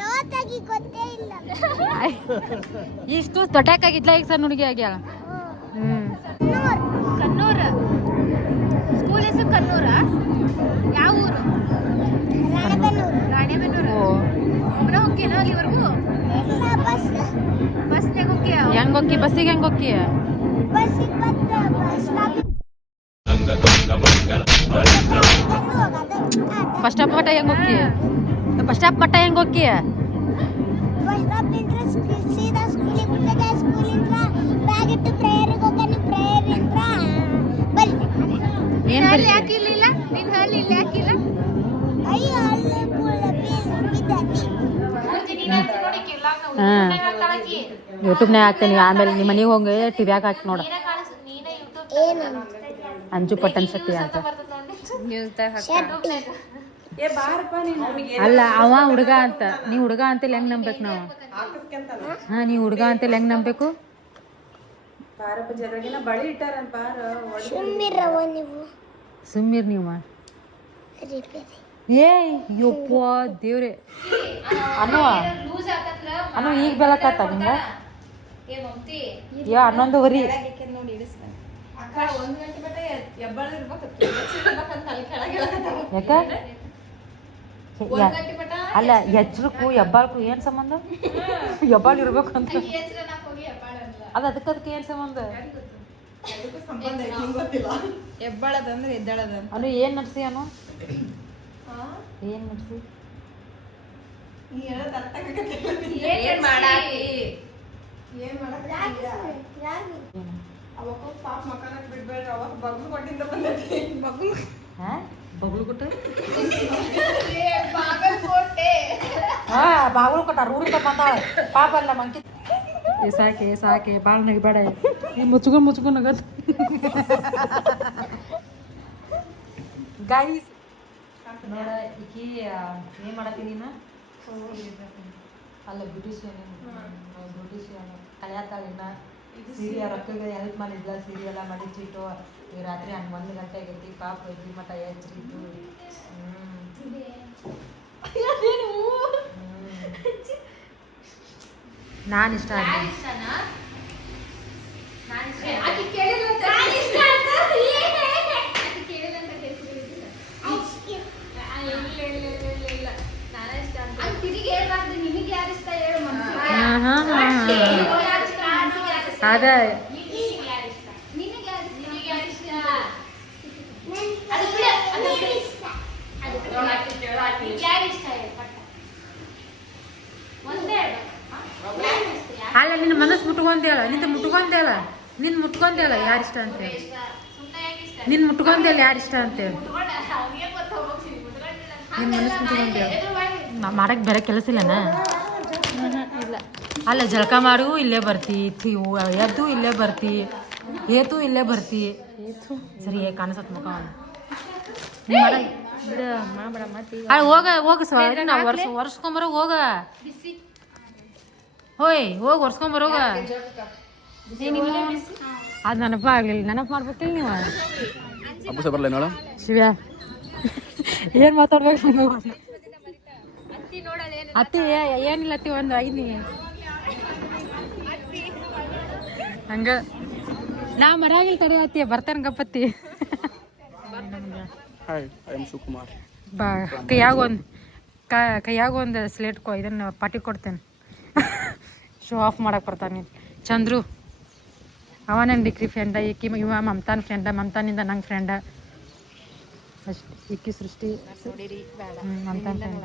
ಇಷ್ಟು ದೊಡ್ಡಕ್ಕಾಗಿದ್ಲ, ಈಗ ಸಣ್ಣ ಹುಡುಗಿ ಆಗ್ಯಾಳ. ಕನ್ನೂರ ಸ್ಕೂಲ್ ಹೆಸರು ಕನ್ನೂರ. ಯಾವ ಊರು? ರಾಣೆಬೆನ್ನೂರು. ಒಬ್ಬನ ಹೋಗ್ತೀನ ಅಲ್ಲಿವರೆಗೂ? ಬಸ್ನಾಗ ಹೋಗ್ತೀಯ? ಹೆಂಗ್ ಹೋಗಿ? ಬಸ್ಸಿಗೆ ಹೆಂಗ್ ಹೋಗಿ? ಬಸ್ ಸ್ಟಾಪ್ ಮಟ್ಟ ಹೆಂಗ್ ಹೋಗಿ ಬಸ್ ಸ್ಟಾಪ್ ಮಟ್ಟ ಹೆಂಗ್ ಹೋಗಿ ಏನ್ ಹಾಕಿರ್ಲಿಲ್ಲ ನೀನ್ ಹಳ್ಳಿಲ್ಲ ಹಾಕಿಲ್ಲ ಯೂಟ್ಯೂಬ್ನಾಗ ಹಾಕ್ತೇನೆ ಆಮೇಲೆ ನಿಮ್ಮ ಮನೆಗೆ ಹೋಗಿ ಟಿವ್ಯಾಗ ಹಾಕಿ ನೋಡ ಅಂಜು ಪಟ್ಟನ್ ಶಕ್ತಿ ಅಂತ ಅಲ್ಲ ಅವ ಹುಡುಗ ಅಂತ ನೀ ಹುಡುಗ ಅಂತೇಳಿ ಹೆಂಗ್ ನಂಬೇಕು ನಾವು ಹಾ ನೀ ಹುಡುಗ ಅಂತೇಳಿ ಹೆಂಗ್ ನಂಬೇಕು ಸುಮ್ಮಿರ್ ನೀವು ಏ ಯಪ್ಪ ದೇವ್ರೆ ಅನು ಈಗ ಬೆಳಕತ್ತ ನಿಂಗ ಯಾ 11:15 ಯಾಕ ಅಲ್ಲ ಎಚ್ಚರಕ್ಕೂ ಎಬ್ಬಾಳಕ್ಕೂ ಏನ್ ಸಂಬಂಧ ಎಬ್ಬಾಳ್ ಇರ್ಬೇಕು ಅಂತ ಅದ ಅದಕ್ಕೆ ಏನ್ ಸಂಬಂಧ ಎಬ್ಬಳದಂದ್ರೆ ಎದ್ದಾಳದ ಅನು ಏನ್ ನಡ್ಸಿ ಅನು ಏನ್ ನಡ್ಸಿ ಬಗ್ಲುಕೊಟ್ಟ ಹಾ ಬಾಗಲಕೋಟ ರೂರಿಂದ ಬಂದಾಳ ಪಾಪ ಅಲ್ಲ ಮಂಕಿ ಸಾಕೆ ಬಾಳ ನಗಬೇಡ ಮುಚ್ಕೊಂಡ್ ನಗತ್ ಗೈಸ್ ನೋಡ ಈಕಿ ಏನ್ ಮಾಡತ್ತೀನಿ ನೀನು ಅಲ್ಲ ಬ್ಯೂಟಿಷಿಯನ್ ಕಲಿಯತ್ತಾಳಿನ ಸೀರೆ ರೊಕ್ಕಗೆ ಹೆಲ್ಪ್ ಮಾಡಿದ್ಲ ಸೀರೆ ಎಲ್ಲ ಮಾಡಿಟ್ಟಿಟ್ಟು ಈಗ ರಾತ್ರಿ 1 ಗಂಟೆ ಆಗೈತಿ ಪಾಪ ಎದ್ದಿ ಮಟ ಎಚ್ಚರಿದ್ದು ನಾನು ಇಷ್ಟ ಅದ ಅಲ್ಲ ನಿನ್ನ ಮನಸ್ಸು ಮುಟ್ಕೊಂದೇಳ ನಿನ್ ಮುಟ್ಕೊಂದೇಳ ಯಾರಿಷ್ಟ ಅಂತೇಳಿ ನಿನ್ ಮುಟ್ಕೊಂದೇಳ ಯಾರಿಷ್ಟ ಅಂತೇಳಿ ನಿನ್ ಮನಸ್ಸು ಮುಟ್ಕೊಂದೇಳ ಮಾಡಕ್ ಬೇರೆ ಕೆಲಸ ಇಲ್ಲನಾ ಇಲ್ಲ ಅಲ್ಲ ಜಳಕ ಮಾಡು ಇಲ್ಲೇ ಬರ್ತಿ ಎದ್ದು ಇಲ್ಲೇ ಬರ್ತಿ ಏತು ಇಲ್ಲೇ ಬರ್ತಿ ಸರಿ ಕಾಣಿಸತ್ ಮುಖ ಹೋಗ ಒರ್ಸ್ಕೊಂಬರ ಹೋಗ ಹೋಗಿ ಒರ್ಸ್ಕೊಂಬರ ಹೋಗ ಅದು ನೆನಪ ಆಗ್ಲಿಲ್ಲ ನೆನಪು ಮಾಡ್ಬೇಕಿಲ್ಲ ನೀವು ಶಿವ್ಯಾ ಏನ್ ಮಾತಾಡ್ಬೇಕು ಅತ್ತಿ ಏನಿಲ್ಲ ಅತ್ತಿ ಒಂದು 5 ಹಂಗ ನಾ ಮರ್ಯಾಗಿಲ್ ಕಡೆ ಅತ್ತಿ ಬರ್ತಾನೆ ಗಪ್ಪತ್ತಿ ಬಾ ಕೈಯಾಗ ಒಂದು ಸ್ಲೇಟ್ ಇದನ್ನ ಪಾಟಿ ಕೊಡ್ತೇನೆ ಶೋ ಆಫ್ ಮಾಡಕ್ ಬರ್ತಾನೆ ಚಂದ್ರು ಅವ ನನ್ನ ಡಿಗ್ರಿ ಫ್ರೆಂಡ ಇವ ಮಮತಾನ್ ಫ್ರೆಂಡ ಮಮತಾನಿಂದ ನಂಗೆ ಫ್ರೆಂಡ ಅಷ್ಟು ಇಕ್ಕಿ ಸೃಷ್ಟಿ ಮಮತಾನ್ ಫ್ರೆಂಡ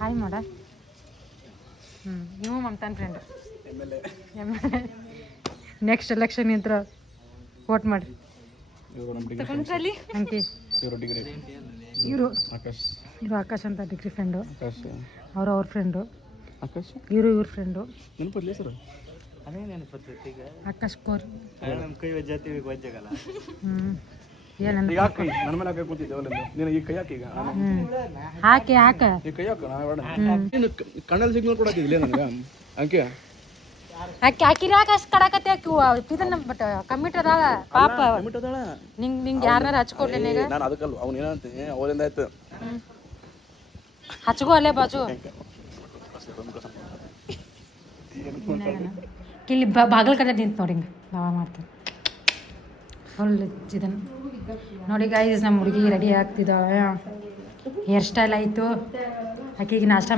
ಹಾಯ್ ಮಾಡ ನೀವು ಮಮತಾನ್ ಫ್ರೆಂಡ್ ನೆಕ್ಸ್ಟ್ ಎಲೆಕ್ಷನ್ ನಿಂತ್ರ ವೋಟ್ ಮಾಡ್ರಿ ಅಂಕಿ ಇವರು ಆಕಾಶ್ ಅಂತ ಡಿಗ್ರಿ ಫ್ರೆಂಡು ಅವ್ರ ಫ್ರೆಂಡು ಇವ್ರ ಫ್ರೆಂಡು ಆಕಾಶ್ ಕೋರ್ ಹಾಕಿ ಹಾಕ ಕಣ್ಣಲ್ಲಿ ಸಿಗ್ನಲ್ ಕೊಡತ್ತಿದ್ಲೇ ನನಗೆ ಅಂಕೆ ಹಾಕಿರಿ ಆಕಾಶ್ ಕಡಕತ್ತೆ ಇದನ್ನ ಬಟ್ ಕಮ್ಮಿಟ್ ಅದಾಳ ಪಾಪ ನಿಂಗೆ ಯಾರನ್ನಾರ ಹಚ್ಕೊಡ್ಲಿ ಈಗ ನಾನು ಅದಕ್ಕಲ್ಲ ಅವ್ನು ಏನಂತೀನಿ ಅವರಿಂದ ಆಯ್ತು ಹಚ್ಕೋ ಅಲ್ಲೇ ಬಾಜು ಇಲ್ಲಿ ಬಾಗಲ್ ಕಡೆ ನಿಂತು ನೋಡಿ ಹಿಂಗೆ ನಾವ ಮಾಡ್ತೀವಿ ಫುಲ್ ಇದನ್ನು ನೋಡಿ ಗೈಸ್ ನಮ್ಮ ಹುಡುಗಿ ರೆಡಿ ಆಗ್ತಿದ್ದಾಳೆ ಹೇರ್ ಸ್ಟೈಲ್ ಆಯಿತು ಆಕೆಗೆ ನಾಷ್ಟ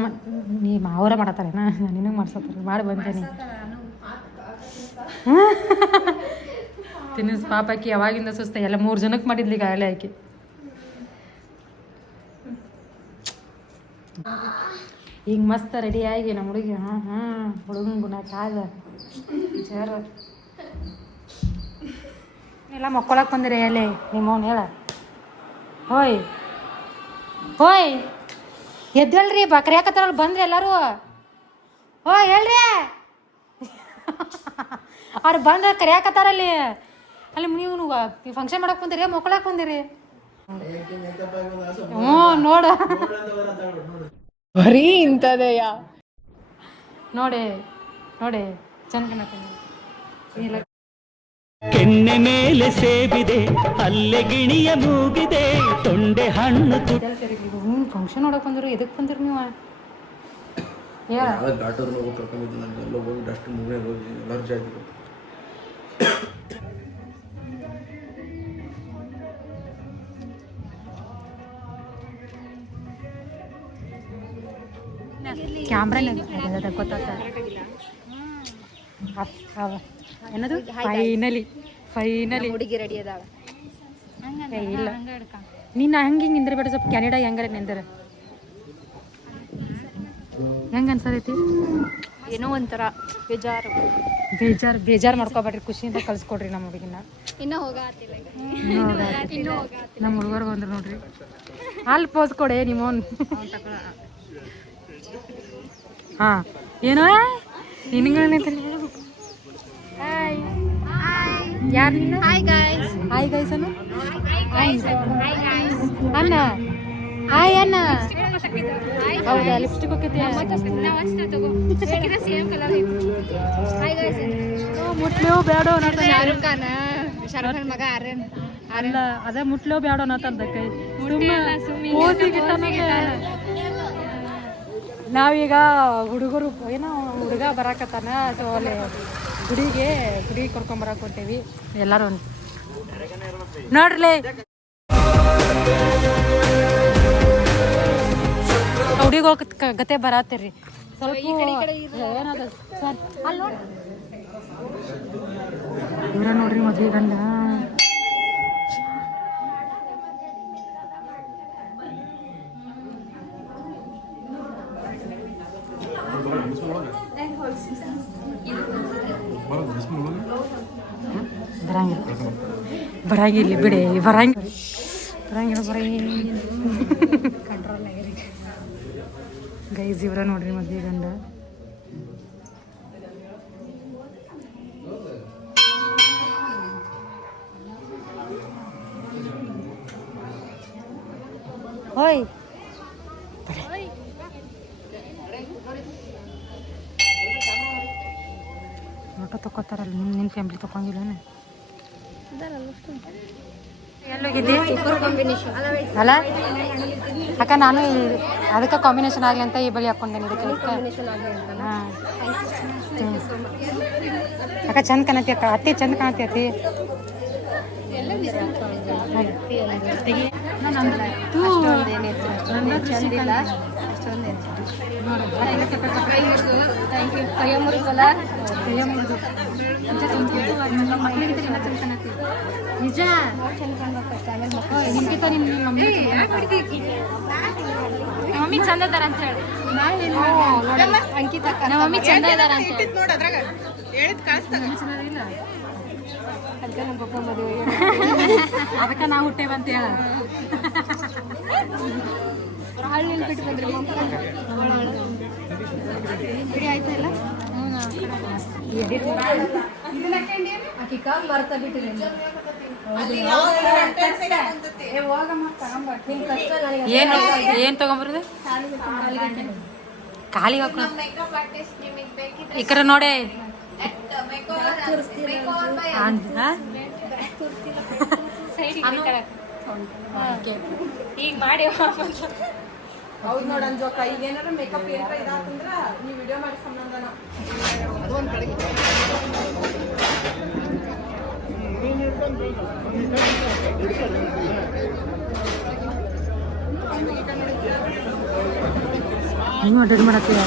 ನೀ ಅವರ ಮಾಡತ್ತಾರೇನ ನಿನಗೆ ಮಾಡ್ಸತ್ತಾರೆ ಮಾಡಿ ಬಂದೇನಿ ತಿನ್ನಿಸ್ ಪಾಪಕ್ಕೆ ಯಾವಾಗಿಂದ ಸುಸ್ತ ಎಲ್ಲ 3 ಜನಕ್ಕೆ ಮಾಡಿದ್ಲಿ ಗಾಯಲೆ ಆಕಿ. ಈಗ ಮಸ್ತ್ ರೆಡಿಯಾಗಿ ನಮ್ಮ ಹುಡುಗಿ ಹುಡುಗನ ಗುಣ ಕಾದ ಜರ ಎಲ್ಲ ಮಕ್ಕೊಳಕ್ಕೆ ಬಂದಿರಿ ಎಲೆ ನಿಮ್ಮವ್ನು ಹೇಳ. ಹೋಯ್ ಹೋಯ್ ಎದ್ದೇಳ್ರಿ ಕರಿಯಾಕತ್ತಾರಲ್ಲ ಬಂದ್ರಿ ಎಲ್ಲರೂ. ಹೋಯ್ ಹೇಳ್ರಿ ಅವ್ರು ಬಂದ್ರೆ ಕರಿಯಾಕತ್ತಾರಲ್ಲಿ. ಅಲ್ಲಿ ನೀವು ಫಂಕ್ಷನ್ ಮಾಡಕ್ಕೆ ಬಂದಿರಿ ಮಕ್ಕೊಳಕ್ಕೆ ಬಂದಿರಿ? ಹ್ಞೂ ನೋಡ ಬರೀ ಇಂಥದೆಯಾ ನೋಡಿ ನೋಡಿ ಚಂದ ಕೆನ್ನೆ ಮೇಲೆ ಸೇಬಿದೆ ಅಲ್ಲೆ ಗಿಣಿಯ ಮೂಗಿದೆ ತೊಂಡೆ ಹಣ್ಣು ಫಂಕ್ಷನ್ ನೋಡಕ್ ಬಂದಿರು ಎದಕ್ ಬಂದಿರಿ ನೀವು? ಡಾಕ್ಟರ್ ಕರ್ಕೊಂಡಿದ್ದು ನಾನು ಎಲ್ಲ ಹೋಗಿ ಡಸ್ಟ್ ಮೂವಿ ಹೋಗಿ ಅಲರ್ಜಿ ಆಗಿದೆ. ಕ್ಯಾಮ್ರಾ ಗೊತ್ತಾಗ್ತ ಏನದು ಫೈನಲಿ ಹುಡುಗಿ ರೆಡಿ ಅದಾಳ. ಇಲ್ಲ ನೀನು ಹಂಗೆ ಹಿಂಗೆ ನಿಂದ್ರಬೇಡ, ಸ್ವಲ್ಪ ಕೆನಡಾ ಹೆಂಗಾರ ನಿಂದ್ರ ಹೆಂಗ ಅನ್ಸತೈತಿ? ಏನೋ ಒಂಥರ ಬೇಜಾರು ಮಾಡ್ಕೊಬೇಡ್ರಿ, ಖುಷಿಯಿಂದ ಕಳ್ಸ್ಕೊಡ್ರಿ ನಮ್ಮ ಹುಡುಗಿನ. ಇನ್ನೂ ಹೋಗತ್ತಿಲ್ಲ ನಮ್ಮ ಹುಡುಗರು ಬಂದ್ರು ನೋಡ್ರಿ. ಅಲ್ಲಿ ಪೋಸ್ ಕೊಡೆ ನಿಮ್ಮೋನ್. ಹಾ ಏನೋ ನಿನಗೆ ಯಾರು ನೀನು? Hi guys. ಹಾಯ್ ಗೈಸ್ ಅನ್ನ ಅನ್ನ ಹಾಯ್ ಅನ್ನ. ಹೌದಾ ಲಿಪ್ಸ್ಟಿಕ್ ಹೋಗ್ತೈತಿ ಮುಟ್ಲೇವು ಬೇಡೋ ಶಾರುಖ್ ಖಾನ್ ಮಗ ಆರ್ಯನ್. ಅಲ್ಲ ಅದೇ ಮುಟ್ಲೇವು ಬೇಡೋ ಅನ್ನತ್ತಂದ ಕೈ ನಾವೀಗ ಹುಡುಗರು ಏನೋ ಹುಡುಗ ಬರಾಕತ್ತಾನ, ಸೊ ಅಲ್ಲಿ ಗುಡಿಗೆ ಕರ್ಕೊಂಬರಕ್ಕೆ ಹೊಂಟೇವಿ ಎಲ್ಲರೂ. ನೋಡ್ರಿ ಹುಡುಗ ಗತೆ ಬರತ್ತೀರಿ ಸ್ವಲ್ಪ ಏನದ ಸರ್ ಅಲ್ಲಿ ನೋಡಿ ಇವ್ರ ನೋಡ್ರಿ ಮದ್ವೆ ಗಂಡ. ಬರಂಗಿಲ್ಲ ಬಿಡಿ, ಬರಂಗಿಲ್ಲ ಕಂಟ್ರೋಲ್ ಆಗಿರಿ ಗೈಸ್. ಇವ್ರ ನೋಡ್ರಿ ಮದ್ವೆ ಗಂಡ. ಹೋಯ್ ಫೋಟೋ ತಗೋತಾರಲ್ಲ, ನಿನ್ನ ಫ್ಯಾಮಿಲಿ ತಗೊಂಡಿಲ್ಲ ಎಲ್ಲೋಗಿದ್ದಿ ಅಲ್ಲ ಅಕ್ಕ? ನಾನು ಅದಕ್ಕೆ ಕಾಂಬಿನೇಷನ್ ಆಗಲಿ ಅಂತ ಈ ಬಳಿ ಹಾಕೊಂಡೇನೆ ಇದಕ್ಕೆ. ಹಾಂ ಅಕ್ಕ ಚಂದ ಕಾಣತಿ ಅಕ್ಕ, ಅತ್ತಿ ಚಂದ ಕಾಣತಿ ಅತ್ತಿ. ನಿಜ ನಿಮ್ಗಿಂತ ಮಮ್ಮಿ ಚಂದ ಅದಾರ ಅಂತ ಹೇಳಿ ಅಂಕಿತ ನಮ್ಮ ಮಮ್ಮಿ ಚಂದ ಅದಾರ ಅಂತ ಅದಕ್ಕೆ ನಾವು ಹುಟ್ಟೇವ ಅಂತ ಹೇಳ ಹಳ್ಳಿಲಿ ಬಿಟ್ಟು ಬಂದ್ರಿ ಬಿಡಿ ಆಯ್ತಾ ಇಲ್ಲ? ಆಕಿ ಕಾಲ್ ಬರ್ತಾ ಬಿಟ್ಟಿರಿ ಏನ್ ತಗೊಂಬರುದು ಕಾಲಿಗೆ ಹಾಕೋ ಈ ಕಡೆ ನೋಡೆ ಈಗ ಮಾಡಿ ಹೌದು ನೋಡ ಅಂಜೋಕ. ಈಗ ಏನಾರ ಮೇಕಪ್ ಏನಾರ ಇದಾತಂದ್ರ ನೀವು ವಿಡಿಯೋ ಮಾಡಿ ಸಂಬಂಧನ ಅದೊಂದು ಕಡೆಗೆ ನೀವು ಅಡ್ರೆಸ್ ಮಾಡತ್ತೀರ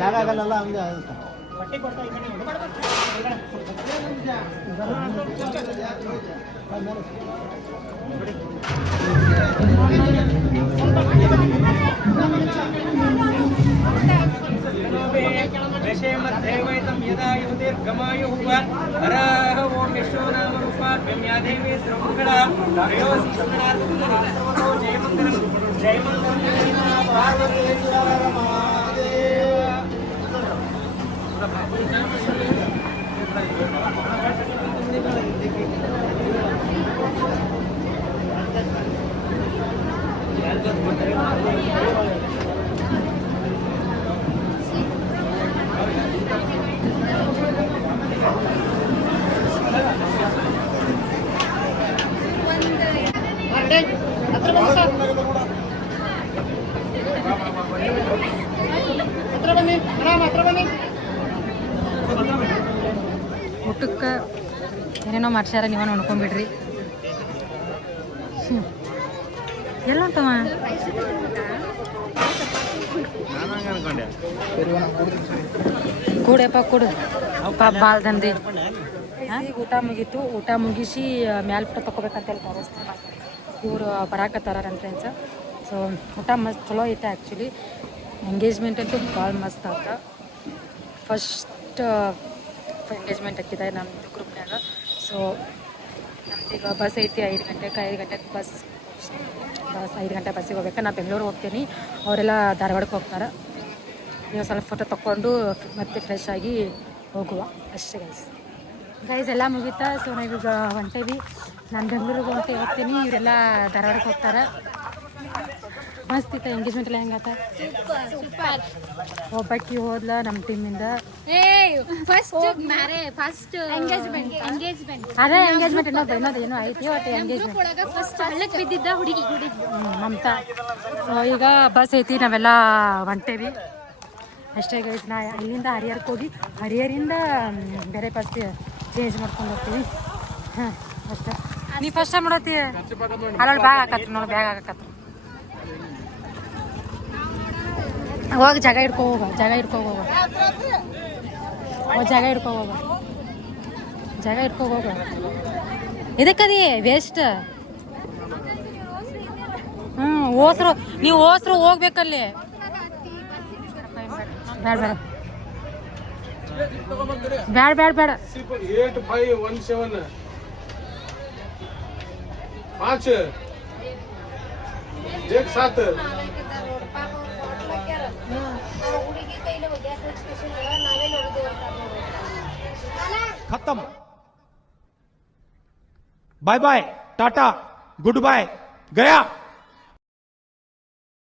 ಜಾಗ ಆಗಲ್ಲ ಹಂಗೆ ಆಗುತ್ತೆ. ಊಟಕ್ಕೆ ಏನೇನೋ ಮಾಡ್ಸ್ಯಾರ, ನೀವ ನೋಡ್ಕೊಂಬಿಡ್ರಿ. ಎಲ್ಲ ಉಂಟವ ಕೂಡಪ್ಪ ಕೂಡು ಬಾಲ್ ದಂದಿ. ಊಟ ಮುಗೀತು. ಊಟ ಮುಗಿಸಿ ಮ್ಯಾಲೆ ಫೋಟೋ ತಗೋಬೇಕಂತ ಹೇಳಿ ಇವರು ಬರಾಕತ್ತಾರ ನನ್ನ ಫ್ರೆಂಡ್ಸ್. ಸೊ ಊಟ ಮಸ್ತ್ ಚಲೋ ಐತೆ ಆ್ಯಕ್ಚುಲಿ. ಎಂಗೇಜ್ಮೆಂಟ್ ಅಂತೂ ಭಾಳ ಮಸ್ತ್ ಆತ. ಫಸ್ಟ್ ಎಂಗೇಜ್ಮೆಂಟ್ ಹಾಕಿದೆ ನಮ್ಮದು ಗ್ರೂಪ್ನಾಗ. ಸೊ ನಮ್ದೀಗ ಬಸ್ ಐತಿ 5 ಗಂಟೆಗೆ ಬಸ್ 5 ಗಂಟೆ ಬಸ್ಸಿಗೆ ಹೋಗ್ಬೇಕು. ನಾನು ಬೆಂಗಳೂರು ಹೋಗ್ತೀನಿ, ಅವರೆಲ್ಲ ಧಾರವಾಡಕ್ಕೆ ಹೋಗ್ತಾರೆ. ನೀವು ಸ್ವಲ್ಪ ಫೋಟೋ ತೊಗೊಂಡು ಮತ್ತೆ ಫ್ರೆಶ್ ಆಗಿ ಹೋಗುವ ಅಷ್ಟೇ ಗೈಸ್ ಎಲ್ಲ ಮುಗೀತಾ. ಸೊ ನಾವೀಗ ಹೊಂಟೇವಿ. ನಾನು ಬೆಂಗಳೂರಿಗೆ ಹೋಗ್ತೀನಿ, ಇವರೆಲ್ಲ ಧಾರವಾಡಕ್ಕೆ ಹೋಗ್ತಾರೆ. ಮಸ್ತ್ ಇತ್ತು ಎಂಗೇಜ್ಮೆಂಟ್ ಎಲ್ಲ ಹೆಂಗಾತ? ಒಬ್ಬಾಕಿ ಹೋದ್ಲ ನಮ್ಮ ಟೀಮಿಂದ. ಅದೇ ಎಂಗೇಜ್ಮೆಂಟ್ ಏನೋ ಐತಿ ಒಟ್ಟು ಎಂಗೇಜ್ಮೆಂಟ್ ಬಿದ್ದಿದ್ದ ಹುಡುಗಿ ಮಮತಾ. ಸೊ ಈಗ ಬಸ್ ಐತಿ, ನಾವೆಲ್ಲ ಹೊಂಟೇವಿ ಅಷ್ಟೇ ಗೈಸ್. ನಾ ಇಲ್ಲಿಂದ ಹರಿಹರಕ್ಕೆ ಹೋಗಿ ಹರಿಹರಿಂದ ಬೇರೆ ಬಸ್ ಚೇಂಜ್ ಮಾಡ್ಕೊಂಡು ಹೋಗ್ತೀವಿ. ಹಾಂ ಅಷ್ಟೇ. ನೀ ಫಸ್ಟ್ ಟೈಮ್ ನೋಡತ್ತಿ ಅಲ್ಲಲ್ಲಿ ಬ್ಯಾಗ್ ಹಾಕತ್ರಿ ನೋಡಿ, ಬ್ಯಾಗ್ ಹಾಕತ್ರಿ. ಹೋಗಿ ಜಾಗ ಹಿಡ್ಕೊ ಹೋಗ, ಜಾಗ ಹಿಡ್ಕೊ ಹೋಗ, ಜಾಗ ಹಿಡ್ಕೊ ಹೋಗ. ಇದಕ್ಕದಿ ವೇಸ್ಟ್. ಓಸ್ರು ನೀವು ಓಸ್ರು ಹೋಗ್ಬೇಕಲ್ಲಿ. ಬೇಡ ಬೇಡ ಬೇಡ ಬೇಡ ಬೇಡ 8517 5 1 7 खत्म. Bye bye, tata, good bye, गया.